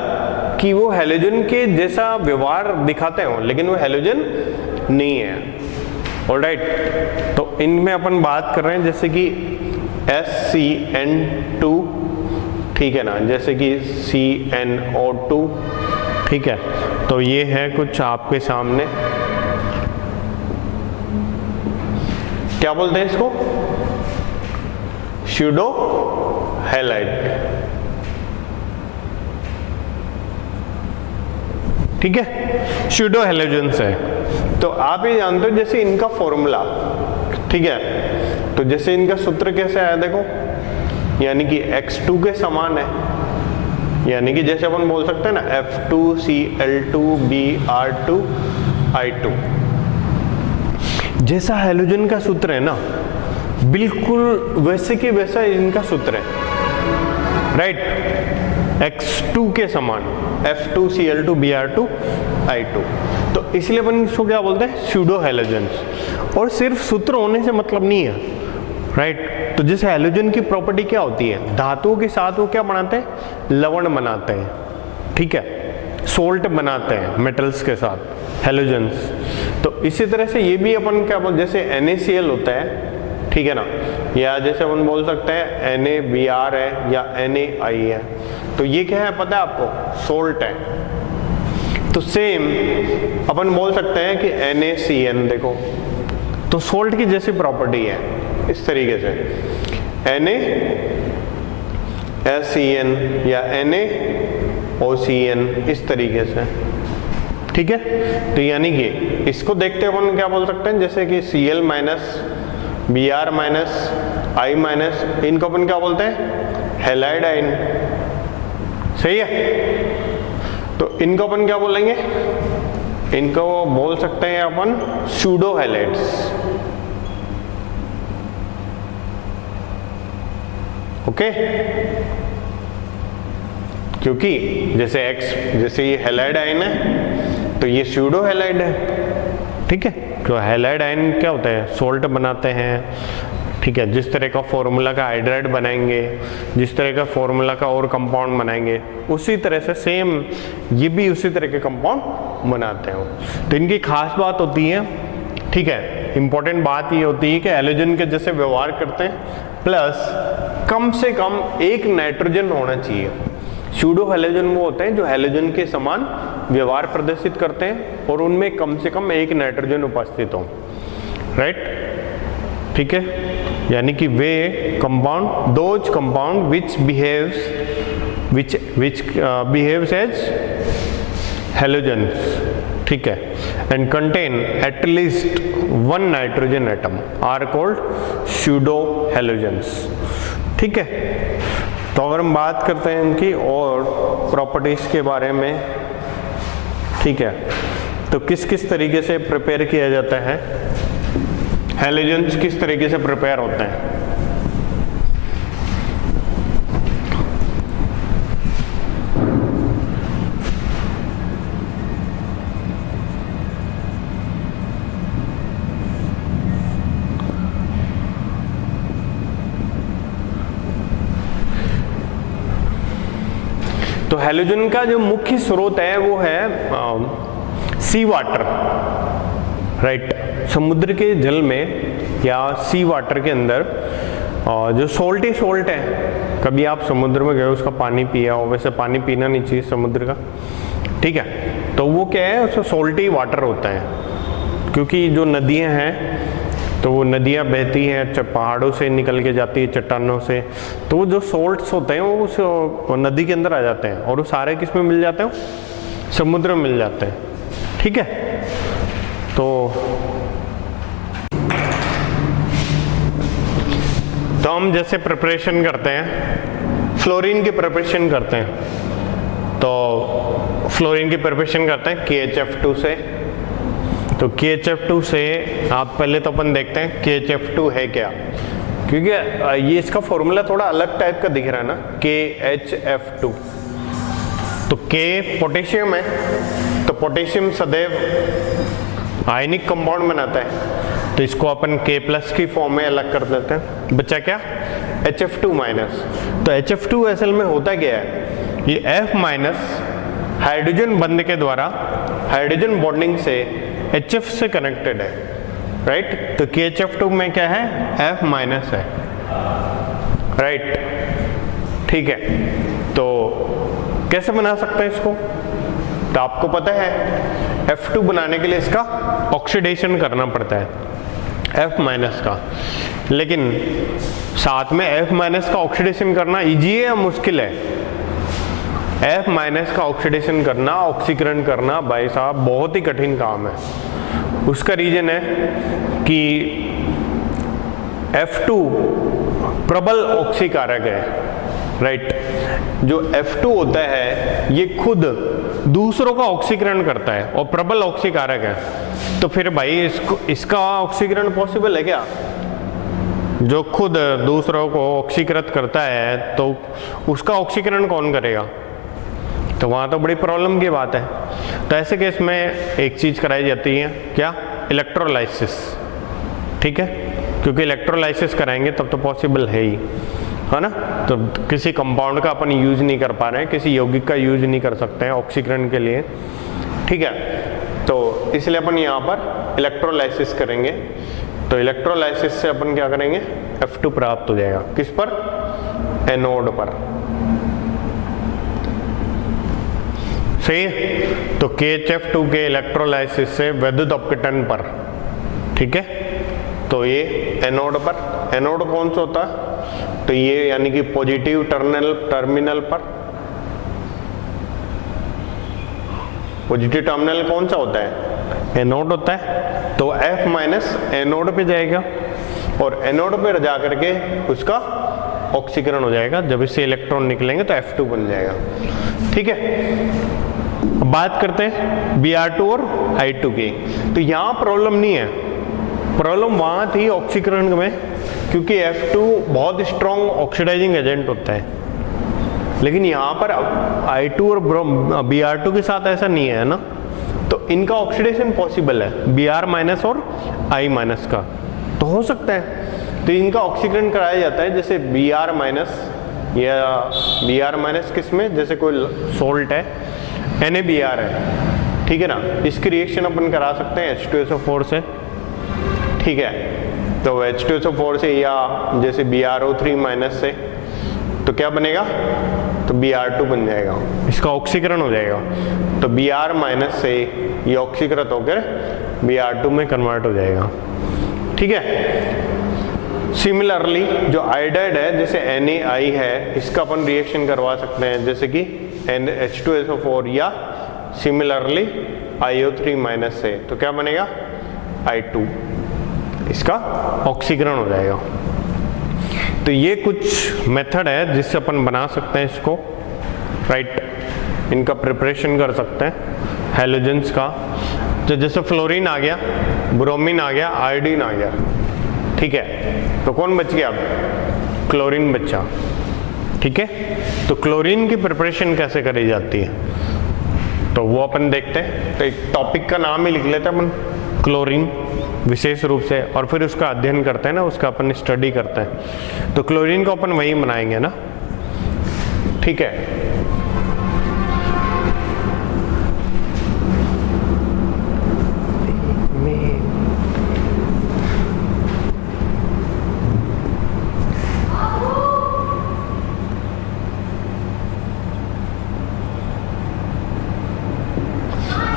कि वो हैलोजन के जैसा व्यवहार दिखाते हो लेकिन वो हैलोजन नहीं है। ऑलराइट, तो इनमें अपन बात कर रहे हैं जैसे कि SCN2, ठीक है ना, जैसे कि CnO2, ठीक है। तो ये है कुछ आपके सामने, क्या बोलते हैं इसको, स्यूडो हैलाइड, ठीक है, स्यूडो हैलोजेंस है। तो आप ये जानते हो जैसे इनका फॉर्मूला, ठीक है, तो जैसे इनका सूत्र कैसे आया देखो, यानी कि X2 के समान है, यानी कि जैसे अपन बोल सकते हैं ना F2Cl2Br2I2, जैसा हैलोजन का सूत्र है ना बिल्कुल वैसे के वैसा इनका सूत्र है, राइट, X2 के समान F2Cl2Br2I2। तो इसलिए अपन इसको क्या बोलते हैं, स्यूडो हैलोजेंस। और सिर्फ सूत्र होने से मतलब नहीं है, राइट। तो जैसे हैलोजन की प्रॉपर्टी क्या होती है, धातुओं के साथ वो क्या बनाते हैं, लवण बनाते हैं, ठीक है, सोल्ट बनाते हैं मेटल्स के साथ हैलोजेंस। तो इसी तरह से ये भी अपन क्या बोलते, जैसे NaCl होता है, ठीक है ना, या जैसे अपन बोल सकते हैं NaBr है या NaI है, तो ये क्या है पता है आपको, सोल्ट है। तो सेम अपन बोल सकते हैं कि NaCN, देखो तो सोल्ट की जैसी प्रॉपर्टी है, इस तरीके से NaCN या NaOCN, इस तरीके से, ठीक है। तो यानी कि इसको देखते हैं अपन क्या बोल सकते हैं, जैसे कि Cl minus Br minus I minus, इनको अपन क्या बोलते हैं, हैलाइड आयन, सही है। तो इनको अपन क्या बोलेंगे, इनको बोल सकते हैं अपन स्यूडो हैलाइड्स, ओके। क्योंकि जैसे X, जैसे ये हैलाइड आयन है तो ये स्यूडो हैलाइड है, ठीक है। तो हैलाइड आयन क्या होता है, सोल्ट बनाते हैं, ठीक है। जिस तरह का फॉर्मूला का हाइड्राइड बनाएंगे, जिस तरह का फॉर्मूला का और कंपाउंड बनाएंगे, उसी तरह से सेम ये भी उसी तरह के कंपाउंड बनाते हैं। तो इनकी खास बात होती है, ठीक है, इंपॉर्टेंट बात ये होती है कि हैलोजन के जैसे व्यवहार करते हैं, प्लस कम से कम एक नाइट्रोजन होना चाहिए। स्यूडो हैलोजन वो होते हैं जो हैलोजन के समान व्यवहार प्रदर्शित करते हैं और उनमें कम से कम एक नाइट्रोजन उपस्थित हो, राइट, ठीक है। यानी कि वे compound, those compound which behaves as halogens, ठीक है, and contain at least one nitrogen atom are called pseudo halogens, ठीक है। तो अगर हम बात करते हैं इनकी और प्रॉपर्टीज के बारे में, ठीक है, तो किस किस तरीके से प्रिपेयर किया जाता है, हैलोजेंस किस तरीके से प्रिपेयर होते हैं। तो हैलोजन का जो मुख्य स्रोत है वो है सी वाटर, राइट। समुद्र के जल में या सी वाटर के अंदर जो सोल्ट है, कभी आप समुद्र में गए उसका पानी पिया हो, वैसे पानी पीना नहीं चाहिए समुद्र का, ठीक है। तो वो क्या है, उसका सोल्टी वाटर होता है, क्योंकि जो नदियां हैं तो वो नदियाँ बहती हैं, पहाड़ों से निकल के जाती है, चट्टानों से, तो वो जो सोल्ट्स होते हैं वो उस नदी के अंदर आ जाते हैं और वो सारे किस में मिल जाते हैं, समुद्र में मिल जाते हैं, ठीक है। तो हम जैसे प्रिपरेशन करते हैं, फ्लोरीन की प्रिपरेशन करते हैं, तो फ्लोरीन की प्रिपरेशन करते हैं KHF2 से। तो KHF2 से आप पहले तो अपन देखते हैं KHF2 है क्या, क्योंकि ये इसका फॉर्मूला थोड़ा अलग टाइप का दिख रहा है ना, KHF2। तो K पोटेशियम है, तो पोटेशियम सदैव आयनिक कंपाउंड बनाता है, तो इसको अपन K प्लस की फॉर्म में अलग कर देते हैं, बचा क्या HF2 माइनस। तो HF2 असल में होता क्या है, ये F माइनस हाइड्रोजन बंध के द्वारा हाइड्रोजन बॉन्डिंग से HF से कनेक्टेड है, राइट। तो KHF2 में क्या है, F माइनस है, राइट, ठीक है। तो कैसे बना सकते हैं इसको, तो आपको पता है F2 बनाने के लिए इसका ऑक्सीडेशन करना पड़ता है F माइनस का, लेकिन साथ में F माइनस का ऑक्सीडेशन करना इजी है या मुश्किल है, F माइनस का ऑक्सीडेशन करना, ऑक्सीकरण करना भाई साहब बहुत ही कठिन काम है। उसका रीजन है कि F2 प्रबल ऑक्सीकारक है, राइट। जो F2 होता है ये खुद दूसरों का ऑक्सीकरण करता है और प्रबल ऑक्सीकारक है, तो फिर भाई इसका ऑक्सीकरण पॉसिबल है क्या, जो खुद दूसरों को ऑक्सीकृत करता है तो उसका ऑक्सीकरण कौन करेगा, तो वहाँ तो बड़ी प्रॉब्लम की बात है। तो ऐसे केस में एक चीज़ कराई जाती है, क्या, इलेक्ट्रोलाइसिस, ठीक है, क्योंकि इलेक्ट्रोलाइसिस कराएंगे तब तो पॉसिबल है ही, है ना। तो किसी कंपाउंड का अपन यूज नहीं कर पा रहे हैं, किसी यौगिक का यूज नहीं कर सकते हैं ऑक्सीकरण के लिए, ठीक है। तो इसलिए अपन यहाँ पर इलेक्ट्रोलाइसिस करेंगे। तो इलेक्ट्रोलाइसिस से अपन क्या करेंगे, F2 प्राप्त हो जाएगा, किस पर, एनोड पर, सही है। तो KHF2 के इलेक्ट्रोलाइसिस से विद्युत अपघटन पर, ठीक है। तो ये एनोड पर, एनोड कौन सा होता है, तो ये यानी कि पॉजिटिव टर्मिनल पर, पॉजिटिव टर्मिनल कौन सा होता है, एनोड होता है। तो F माइनस एनोड पे जाएगा और एनोड पे जा करके उसका ऑक्सीकरण हो जाएगा, जब इससे इलेक्ट्रॉन निकलेंगे तो F2 बन जाएगा, ठीक है। अब बात करते हैं Br2 और I2 की। तो यहाँ प्रॉब्लम नहीं है, प्रॉब्लम वहाँ थी ऑक्सीकरण में, क्योंकि F2 बहुत स्ट्रॉन्ग ऑक्सीडाइजिंग एजेंट होता है, लेकिन यहाँ पर I2 और Br2 के साथ ऐसा नहीं है ना, तो इनका ऑक्सीडेशन पॉसिबल है Br माइनस और I माइनस का, तो हो सकता है। तो इनका ऑक्सीकरण कराया जाता है, जैसे Br माइनस या Br माइनस किसमें, जैसे कोई सोल्ट है NaBr है, ठीक है ना, इसकी रिएक्शन अपन करा सकते हैं H2SO4 से, ठीक है। तो H2SO4 से या जैसे BrO3 माइनस से, तो क्या बनेगा, तो Br2 बन जाएगा, इसका ऑक्सीकरण हो जाएगा। तो Br माइनस से ये ऑक्सीकृत होकर Br2 में कन्वर्ट हो जाएगा, ठीक है। सिमिलरली जो आयोडाइड है, जैसे NaI है, इसका अपन रिएक्शन करवा सकते हैं, जैसे कि H2SO4 या सिमिलरली IO3 माइनस से, तो क्या बनेगा, I2, इसका ऑक्सीकरण हो जाएगा। तो ये कुछ मेथड है जिससे अपन बना सकते हैं इसको, राइट, इनका प्रिपरेशन कर सकते हैं हैलोजेंस का। तो जैसे फ्लोरीन आ गया, ब्रोमीन आ गया, आयोडीन आ गया, ठीक है। तो कौन बच गया, अब क्लोरीन बचा, ठीक है। तो क्लोरीन की प्रिपरेशन कैसे करी जाती है, तो वो अपन देखते हैं। तो एक टॉपिक का नाम ही लिख लेते हैं अपन, क्लोरीन विशेष रूप से, और फिर उसका अध्ययन करते हैं ना, उसका अपन स्टडी करते हैं। तो क्लोरीन को अपन वही बनाएंगे ना, ठीक है।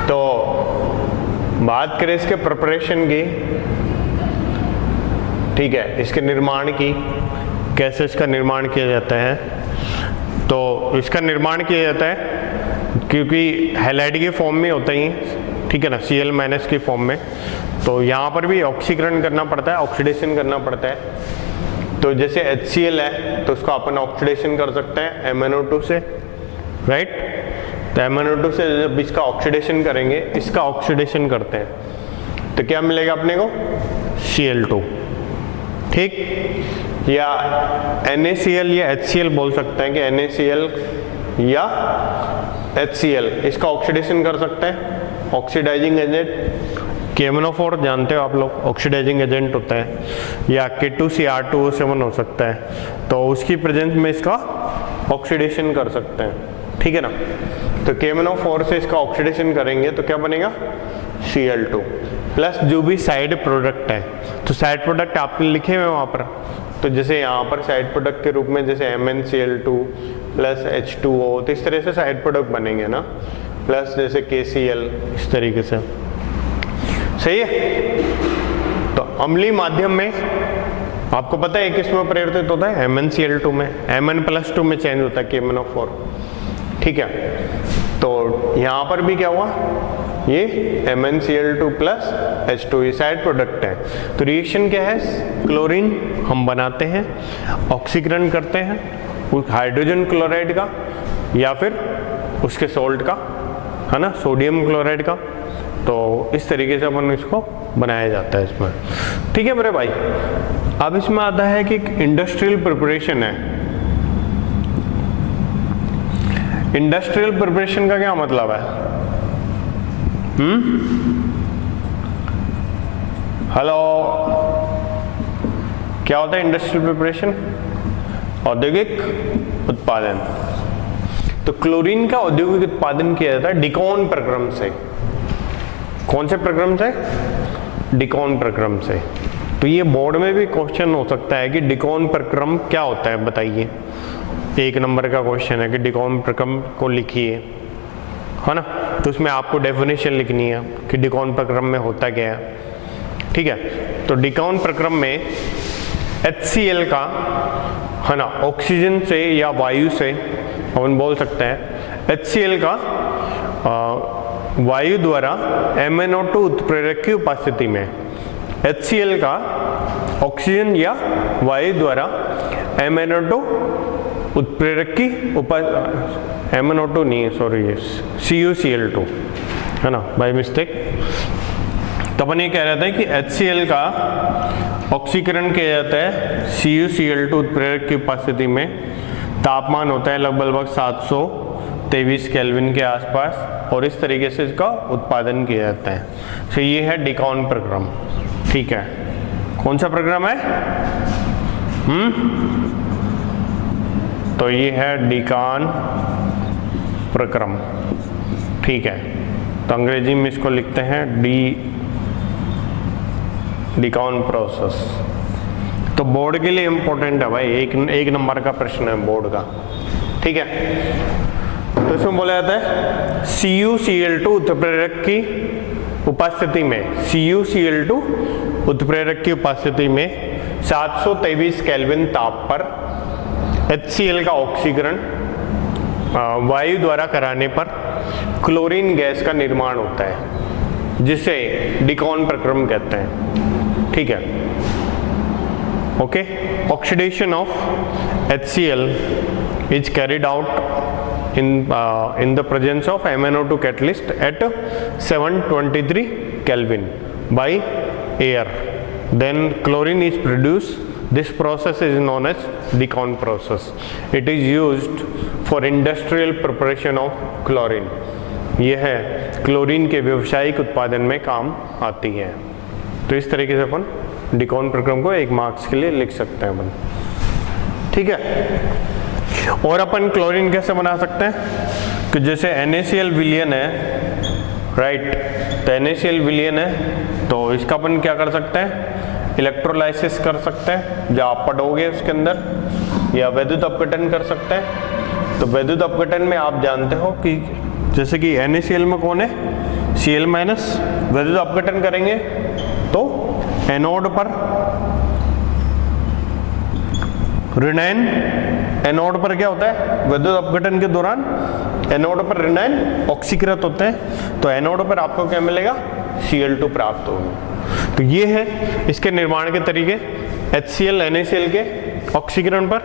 तो बात करें इसके प्रिपरेशन की, ठीक है, इसके निर्माण की, कैसे इसका निर्माण किया जाता है। तो इसका निर्माण किया जाता है क्योंकि हैलाइड के फॉर्म में होता ही, ठीक है ना, Cl माइनस की फॉर्म में। तो यहाँ पर भी ऑक्सीकरण करना पड़ता है, ऑक्सीडेशन करना पड़ता है। तो जैसे HCl है तो उसका अपन ऑक्सीडेशन कर सकते हैं MnO2 से, राइट। तो MnO2 से जब इसका ऑक्सीडेशन करेंगे, इसका ऑक्सीडेशन करते हैं, तो क्या मिलेगा अपने को, Cl2, ठीक, या NaCl या HCl बोल सकते हैं कि NaCl या HCl, इसका ऑक्सीडेशन कर सकते हैं, ऑक्सीडाइजिंग एजेंट KMnO4 जानते हो आप लोग, ऑक्सीडाइजिंग एजेंट होता है, या K2Cr2O7 हो सकता है, तो उसकी प्रेजेंस में इसका ऑक्सीडेशन कर सकते हैं, ठीक है ना। तो KMnO4 से इसका ऑक्सीडेशन करेंगे तो क्या बनेगा, Cl2 प्लस जो भी साइड प्रोडक्ट है, तो साइड प्रोडक्ट आपने लिखे हुए वहाँ पर, तो जैसे यहाँ पर साइड प्रोडक्ट के रूप में जैसे MnCl2 प्लस H2O, तो इस तरह से साइड प्रोडक्ट बनेंगे ना, प्लस जैसे KCl, इस तरीके से, सही है। तो अम्लीय माध्यम में आपको पता है किसमें परिवर्तित होता है, MnCl2 में, Mn+2 में चेंज होता है KMnO4, ठीक है। तो यहाँ पर भी क्या हुआ, ये MnCl2 प्लस H2, ये साइड प्रोडक्ट है। तो रिएक्शन क्या है, क्लोरीन हम बनाते हैं, ऑक्सीकरण करते हैं उस हाइड्रोजन क्लोराइड का या फिर उसके सोल्ट का, है ना, सोडियम क्लोराइड का। तो इस तरीके से अपन इसको बनाया जाता है इसमें, ठीक है मेरे भाई। अब इसमें आता है कि इंडस्ट्रियल प्रिपरेशन है। इंडस्ट्रियल प्रिपरेशन का क्या मतलब है, हेलो, क्या होता है इंडस्ट्रियल प्रिपरेशन, औद्योगिक उत्पादन। तो क्लोरीन का औद्योगिक उत्पादन किया जाता है डिकॉन प्रक्रम से। कौन से प्रक्रम से, डिकॉन प्रक्रम से। तो ये बोर्ड में भी क्वेश्चन हो सकता है कि डिकॉन प्रक्रम क्या होता है बताइए, 1 नंबर का क्वेश्चन है कि डिकॉन प्रक्रम को लिखिए, है ना। तो उसमें आपको डेफिनेशन लिखनी है कि डिकॉन प्रक्रम में होता क्या है, ठीक है। तो डिकॉन प्रक्रम में HCl का, है ना, ऑक्सीजन से या वायु से अपन बोल सकते हैं, HCl का वायु द्वारा MnO2 उत्प्रेरक की उपस्थिति में, HCl का ऑक्सीजन या वायु द्वारा MnO2 उत्प्रेरक की MnO2 नहीं है, सॉरी, CuCl2, है ना, बाय मिस्टेक। तो अपन ये कह रहे थे कि HCl का ऑक्सीकरण किया जाता है CuCl2 उत्प्रेरक की उपस्थिति में, तापमान होता है लगभग 723 केल्विन के आसपास, और इस तरीके से इसका उत्पादन किया जाता है। तो ये है डिकॉन प्रक्रम, ठीक है। कौन सा प्रक्रम है, तो ये है डिकॉन प्रक्रम, ठीक है। तो अंग्रेजी में इसको लिखते हैं डिकॉन प्रोसेस। तो बोर्ड के लिए इंपॉर्टेंट है भाई, एक नंबर का प्रश्न है बोर्ड का, ठीक है। तो इसमें बोला जाता है CuCl2 उत्प्रेरक की उपस्थिति में, CuCl2 उत्प्रेरक की उपस्थिति में 723 केल्विन ताप पर HCl का ऑक्सीकरण वायु द्वारा कराने पर क्लोरीन गैस का निर्माण होता है, जिसे डिकॉन प्रक्रम कहते हैं, ठीक है। Okay, oxidation of HCl is carried out in the presence of MnO2 catalyst at 723 Kelvin by air. Then chlorine is produced. This process is known as Decon process. It is used for industrial preparation of chlorine. यह है chlorine के व्यावसायिक उत्पादन में काम आती है। तो इस तरीके से अपन डिकॉन प्रक्रम को 1 मार्क्स के लिए लिख सकते हैं अपन, ठीक है। और अपन क्लोरीन कैसे बना सकते हैं कि जैसे NaCl विलयन है, राइट, तो NaCl विलयन है, तो इसका अपन क्या कर सकते हैं, इलेक्ट्रोलाइसिस कर सकते हैं, जो आप पढ़ोगे उसके अंदर, या विद्युत अपघटन कर सकते हैं। तो विद्युत अपघटन में आप जानते हो कि जैसे कि NaCl में कौन है, Cl-, विद्युत अपघटन करेंगे तो एनोड पर ऋणायन, एनोड पर क्या होता है, विद्युत अपघटन के दौरान एनोड पर ऋणायन ऑक्सीकृत होते हैं, तो एनोड पर आपको क्या मिलेगा, Cl2 प्राप्त होगा। तो ये है इसके निर्माण के तरीके, HCl NaCl के ऑक्सीकरण पर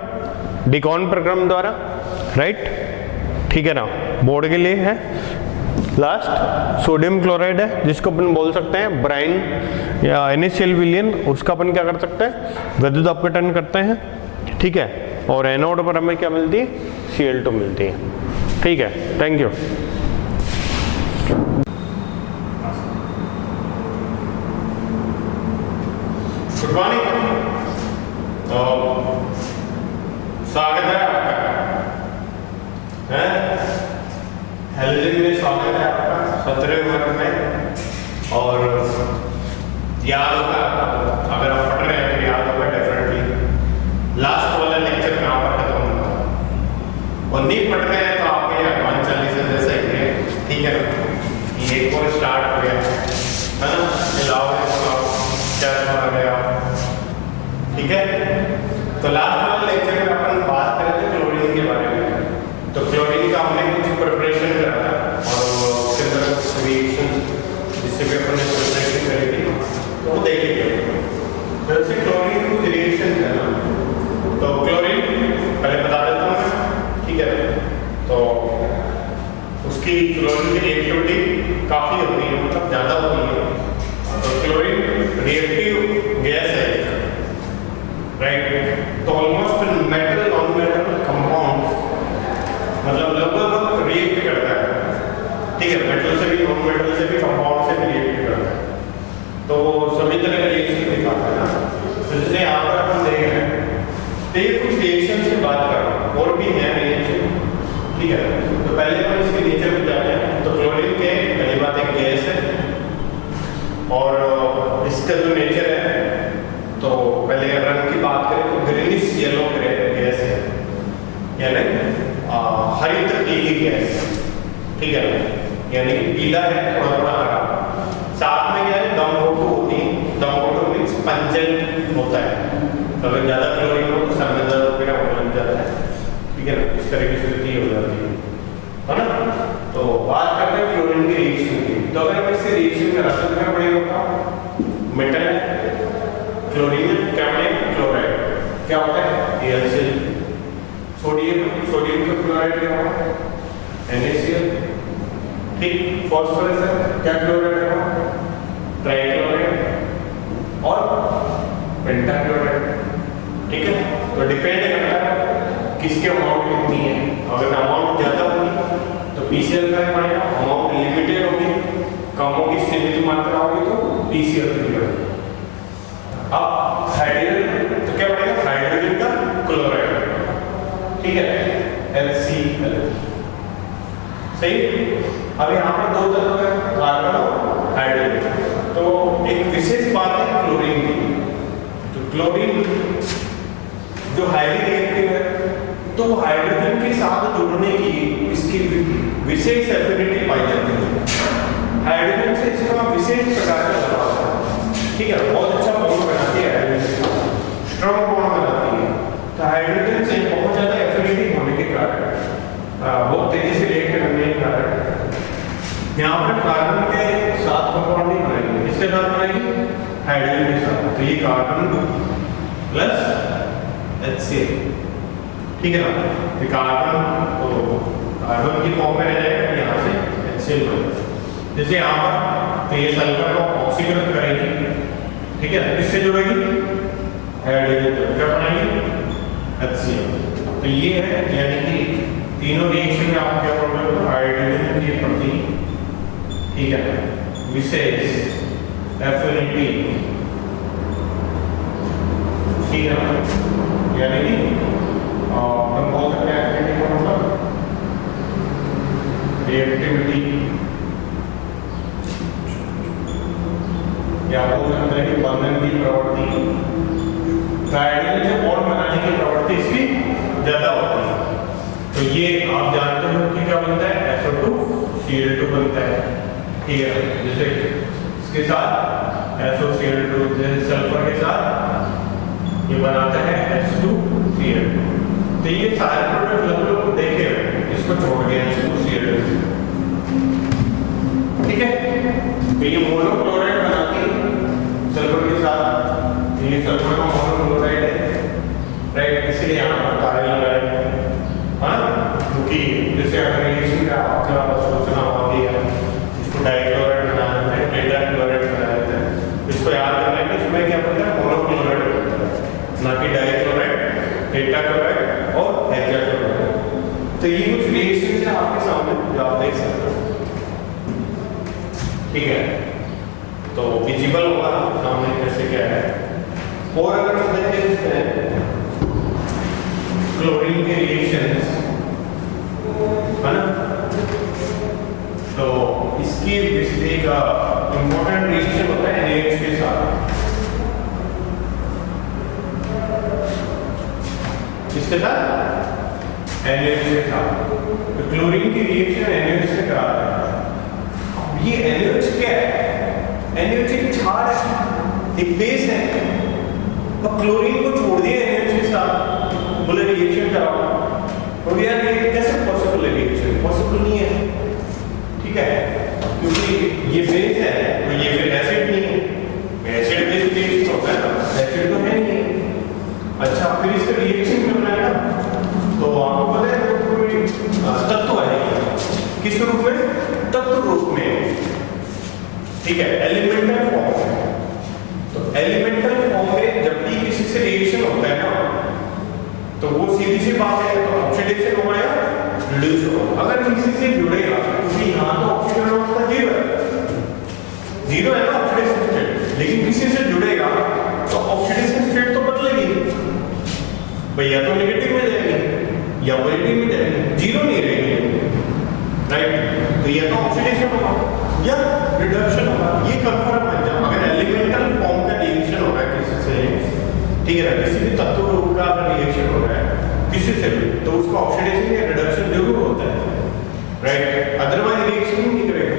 डिकॉन प्रक्रम द्वारा, राइट, ठीक है ना। बोर्ड के लिए है लास्ट सोडियम क्लोराइड है, जिसको अपन बोल सकते हैं ब्राइन या NaCl विलयन, उसका अपन क्या कर सकते हैं, विद्युत अपघटन करते हैं, ठीक है। और एनोड पर हमें क्या मिलती है, Cl2 मिलती है, ठीक है। Thank you. Good morning. तो स्वागत है आपका हेलोजन में, स्वागत है आपका 17वें वर्ग में। और याद होगा, अगर आप पढ़ रहे हैं तो याद होगा डेफिनेटली लास्ट वाला लेक्चर कहाँ पर खत्म हुआ, और नहीं पढ़ रहे हैं तो आपके लिए हनुमान चालीसा जैसा ही है, ठीक है ना। ये एक और स्टार्ट हो गया है ना, मिलाओ क्या आ गया, ठीक है। तो लास्ट वाले लेक्चर में अपन बात कर रहे थे क्लोरीन के बारे में। तो क्लोरीन का हमने कुछ प्रिपरेशन करा था और उसके अंदर कुछ रिएक्शन जिससे भी अपन ने प्रिपरेशन करी थी तो वो देखेंगे। जैसे क्लोरीन कुछ रिएक्शन है ना, तो क्लोरीन पहले बता देता हूँ मैं, ठीक है। तो उसकी क्लोरीन की रिएक्टिविटी काफ़ी होती है, मतलब ज़्यादा होती है। तो क्लोरीन रिएक्टिव गैस है, राइट। तो almost metal non metal compounds मतलब लगभग रिएक्ट करता है, ठीक है। मेटल से भी, नॉन मेटल से भी, कंपाउंड से भी रिएक्ट करता है। तो सभी तरह के रिएक्शन दिखाता है ना। तो जैसे यहाँ पर अपन देख रहे हैं, तो ये कुछ रिएक्शन की बात कर रहा हूँ, और भी है रिएक्शन, ठीक है। तो पहले हम इसके नेचर पे जाते हैं। तो क्लोरीन के पहली बात एक गैस है, और इसका जो नेचर है, तो पहले रंग की बात करें तो ग्रीनिश येलो गैस है, यानी हरित पीली गैस, ठीक है, यानी पीला है, थोड़ा थोड़ा हरा। साथ में क्या है, दम घोटू होती है। दम घोटू मीन्स पंचन होता है, तो अगर ज़्यादा क्लोरीन हो तो सर में दर्द वगैरह होने लग जाता है, ठीक है ना। इस तरह की स्थिति हो जाती है ना। तो बात करते हैं क्लोरीन की रिएक्शन की। तो अगर हम इससे रिएक्शन का रास्ता क्या पड़ेगा, मेटल क्लोरीन क्या बनेगा, क्लोराइड क्या होता है, HCl। सोडियम का क्लोराइड क्या होता है, NaCl, ठीक। फास्फोरस है, क्या क्लोराइड है, ट्राइक्लोराइड और पेंटाक्लोराइड, ठीक है। तो डिपेंड करता है किसके अमाउंट कितनी है। अगर अमाउंट ज़्यादा होगी तो PCl का बनेगा, अमाउंट लिमिटेड होगी, कम होगी, सीमित मात्रा होगी तो PCl बनेगा। अब हाइड्रोजन तो क्या बनेगा, हाइड्रोजन का क्लोराइड, ठीक है, HCl, सही। अब यहाँ पर दो तत्व है, कार्बन और हाइड्रोजन। तो एक विशेष बात है क्लोरीन की। तो क्लोरीन जो हाईली रिएक्टिव है, तो हाइड्रोजन के साथ जुड़ने की इसकी विशेष एफिनिटी पाई जाती है। हाइड्रोजन से इसका विशेष प्रकार का दबाव है, ठीक है, बहुत अच्छा बॉन्ड बनाती है हाइड्रोजन, स्ट्रॉन्ग बॉन्ड बनाती है। तो हाइड्रोजन से बहुत ज़्यादा एफिनिटी होने के कारण, बहुत तेजी से रिएक्ट करने के कारण यहाँ पर कार्बन के साथ कंपाउंड नहीं बनाएगी, किसके साथ बनाएगी, हाइड्रोजन के साथ। तो ये कार्बन प्लस HCl, ठीक है ना। ये कार्बन तो कार्बन की फॉर्म में रह जाएगा, यहाँ से HCl बनेगा। जैसे यहाँ पर तो ये सल्फर को ऑक्सीकृत करेगी, ठीक है, किससे जुड़ेगी, हाइड्रोजन, क्या बनाएगी, HCl। तो ये है, यानी कि तीनों रिएक्शन में आप क्या बोल रहे हो, हाइड्रोजन के प्रति, ठीक है, विशेष एफिनिटी, ठीक है ना, यानी कि हम बोल सकते हैं एफिनिटी का मतलब रिएक्टिविटी, या बोल सकते हैं कि बंधन की प्रवृत्ति। हाइड्रोजन से बॉन्ड बनाने की प्रवृत्ति इसकी ज़्यादा होती है। तो ये आप जानते हो कि क्या बनता है, SO2Cl2 बनता है, ठीक है। जैसे इसके साथ SOCl2, जैसे सल्फर के साथ ये बनाता है H2Cl2। तो ये सारे प्रोडक्ट लगभग देखे हुए, इसको छोड़ के H2Cl2, ठीक है। तो ये मोनोक्लोराइड बनाती है सल्फर के साथ, ये सल्फर का मोनोक्लोराइड है, राइट। इसलिए यहाँ पर कार्य लगाए, हाँ, क्योंकि जैसे अगर रिएक्शन का आपका सोचना होगा कि इसको डाइक्लोराइड बना देते हैं, टेट्राक्लोराइड बना देते हैं, इसको याद करना है कि इसमें क्या बनता है, मोनोक्लोराइड बनता है, ना कि डाइक्लोराइड, टेट्राक्लोराइड और हेक्साक्लोराइड। तो ये कुछ रिएक्शन है आपके सामने जो आप देख सकते हो, ठीक है। तो विजिबल होगा सामने कैसे क्या है, और अगर हम देखते हैं क्लोरीन के रिएक्शंस है ना, तो इसकी बिजली का इंपॉर्टेंट रिएक्शन होता है NaOH के साथ। किसके साथ? NaOH के साथ। तो क्लोरीन की रिएक्शन NaOH से कराता है। अब ये NaOH क्या है? NaOH एक क्षार है, एक बेस है। अब क्लोरीन को छोड़ दिया NaOH के साथ, बोले रिएक्शन कराओ, तो यार ये कैसे पॉसिबल है? रिएक्शन पॉसिबल नहीं है, ठीक है, क्योंकि ये बेस है, तो ये फिर एसिड नहीं है। एसिड बेस रिएक्शन होता है ना, एसिड तो है नहीं। अच्छा, फिर इसका रिएक्शन करना है ना, तो आपको पता है तो कोई तत्व आएगा। किस रूप में? तत्व रूप में, ठीक है, एलिमेंटल फॉर्म में। तो एलिमेंटल फॉर्म में जब भी किसी से रिएक्शन होता है ना, तो वो सीधी सी बात है, तो ऑक्सीडेशन होगा या रिड्यूस होगा। अगर किसी से जुड़ेगा, क्योंकि यहाँ तो ऑक्सीजन अवस्था जीरो है ना ऑक्सीडेशन स्टेट, लेकिन किसी से जुड़ेगा तो ऑक्सीडेशन स्टेट तो बदलेगी भाई, या तो नेगेटिव में जाएगी या पॉजिटिव में जाएगी, जीरो नहीं रहेगी, राइट। तो या तो ऑक्सीडेशन होगा या रिडक्शन होगा, ये कंफर्म है। जब अगर एलिमेंटल फॉर्म का रिएक्शन हो रहा है किसी से, ठीक है, किसी भी तत्व रूप का अगर रिएक्शन हो रहा है किसी से भी, तो उसका ऑक्सीडेशन या रिडक्शन जरूर होता है, राइट, अदरवाइज रिएक्शन ही नहीं करेगा।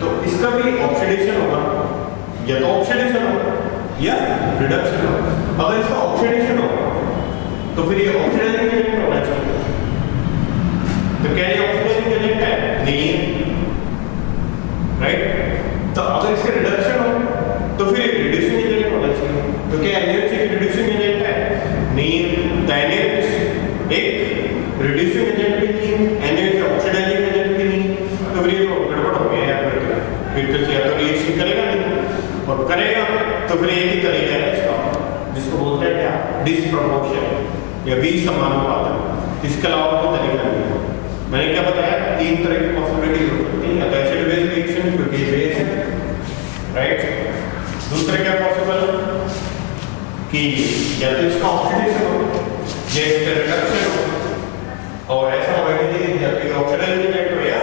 तो इसका भी ऑक्सीडेशन होगा, या तो ऑक्सीडेशन होगा या रिडक्शन होगा। अगर इसका ऑक्सीडेशन होगा तो फिर ये ऑक्सीडाइजिंग एजेंट होना चाहिए। तो क्या ये ऑक्सीडाइजिंग एजेंट है? नहीं, राइट। तो अगर इसका रिडक्शन हो तो फिर ये रिड्यूसिंग एजेंट होना चाहिए। तो क्या NaOH एक रिड्यूसिंग एजेंट है? नहीं। तो NaOH एक रिड्यूसिंग एजेंट भी नहीं, NaOH ऑक्सीडाइजिंग एजेंट भी नहीं, तो फिर ये तो गड़बड़ हो गया यार। फिर तो या तो रिएक्शन करेगा नहीं, और करेगा तो फिर एक ही तरीका है इसका, जिसको बोलते हैं क्या? डिसप्रपोर्शन या विसमानुपातन। इसके अलावा कोई तरीका नहीं है। मैंने क्या बताया? 3 तरह की पॉसिबिलिटी हो सकती है, या तो एसिड बेस रिएक्शन क्योंकि बेस है, राइट। दूसरा क्या पॉसिबल कि या तो इसका ऑक्सीडेशन हो या इसका रिडक्शन हो, और ऐसा होगा कि या तो ऑक्सीडाइजिंग एजेंट हो या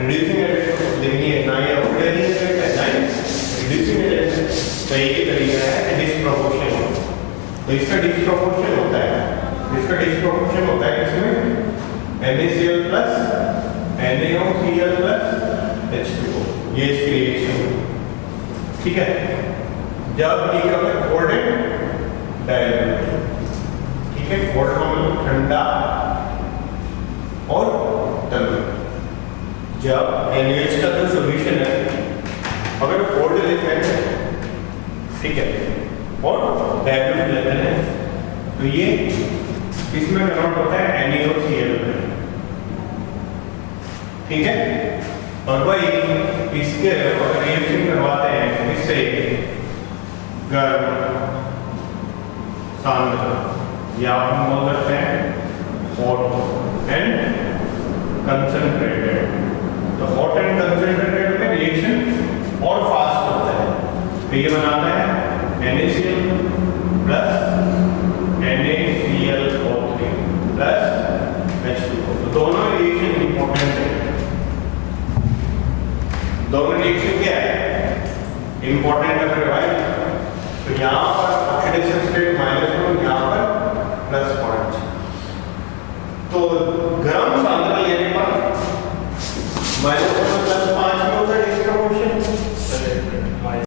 रिड्यूसिंग एजेंट हो, लेकिन ये ना ये ऑक्सीडाइजिंग एजेंट है ना रिड्यूसिंग एजेंट है। तो एक ही तरीका है डिसप्रपोर्शन। तो इसका डिसप्रपोर्शन होता है, इसका डिसप्रपोर्शन होता है इसमें NaCl plus NaOCl plus H2O, ये इसकी रिएक्शन, ठीक है। जब ये होता है कोल्ड एंड डाइल्यूट, ठीक है, कोल्ड मतलब ठंडा और तरल। जब NaOH का जो सॉल्यूशन है अगर कोल्ड लेते हैं, ठीक है, और डाइल्यूट लेते हैं, तो ये इसमें कन्वर्ट होता है NaOCl में, ठीक है। और भाई इसके रिएक्शन करवाते हैं इससे गर्म, सांद्र, या हम बोल सकते हैं हॉट एंड कंसंट्रेटेड। तो हॉट एंड कंसंट्रेटेड में रिएक्शन और फास्ट होता है। तो ये बनाता है NaCl plus NaClO3 plus H2O। तो दोनों रिएक्शन इंपॉर्टेंट है। दोनों रिएक्शन क्या है? इंपॉर्टेंट है भाई। तो यहाँ पर ऑक्सीडेशन स्टेट -1, यहाँ पर +5। तो गर्म सांद्रता लेने पर -1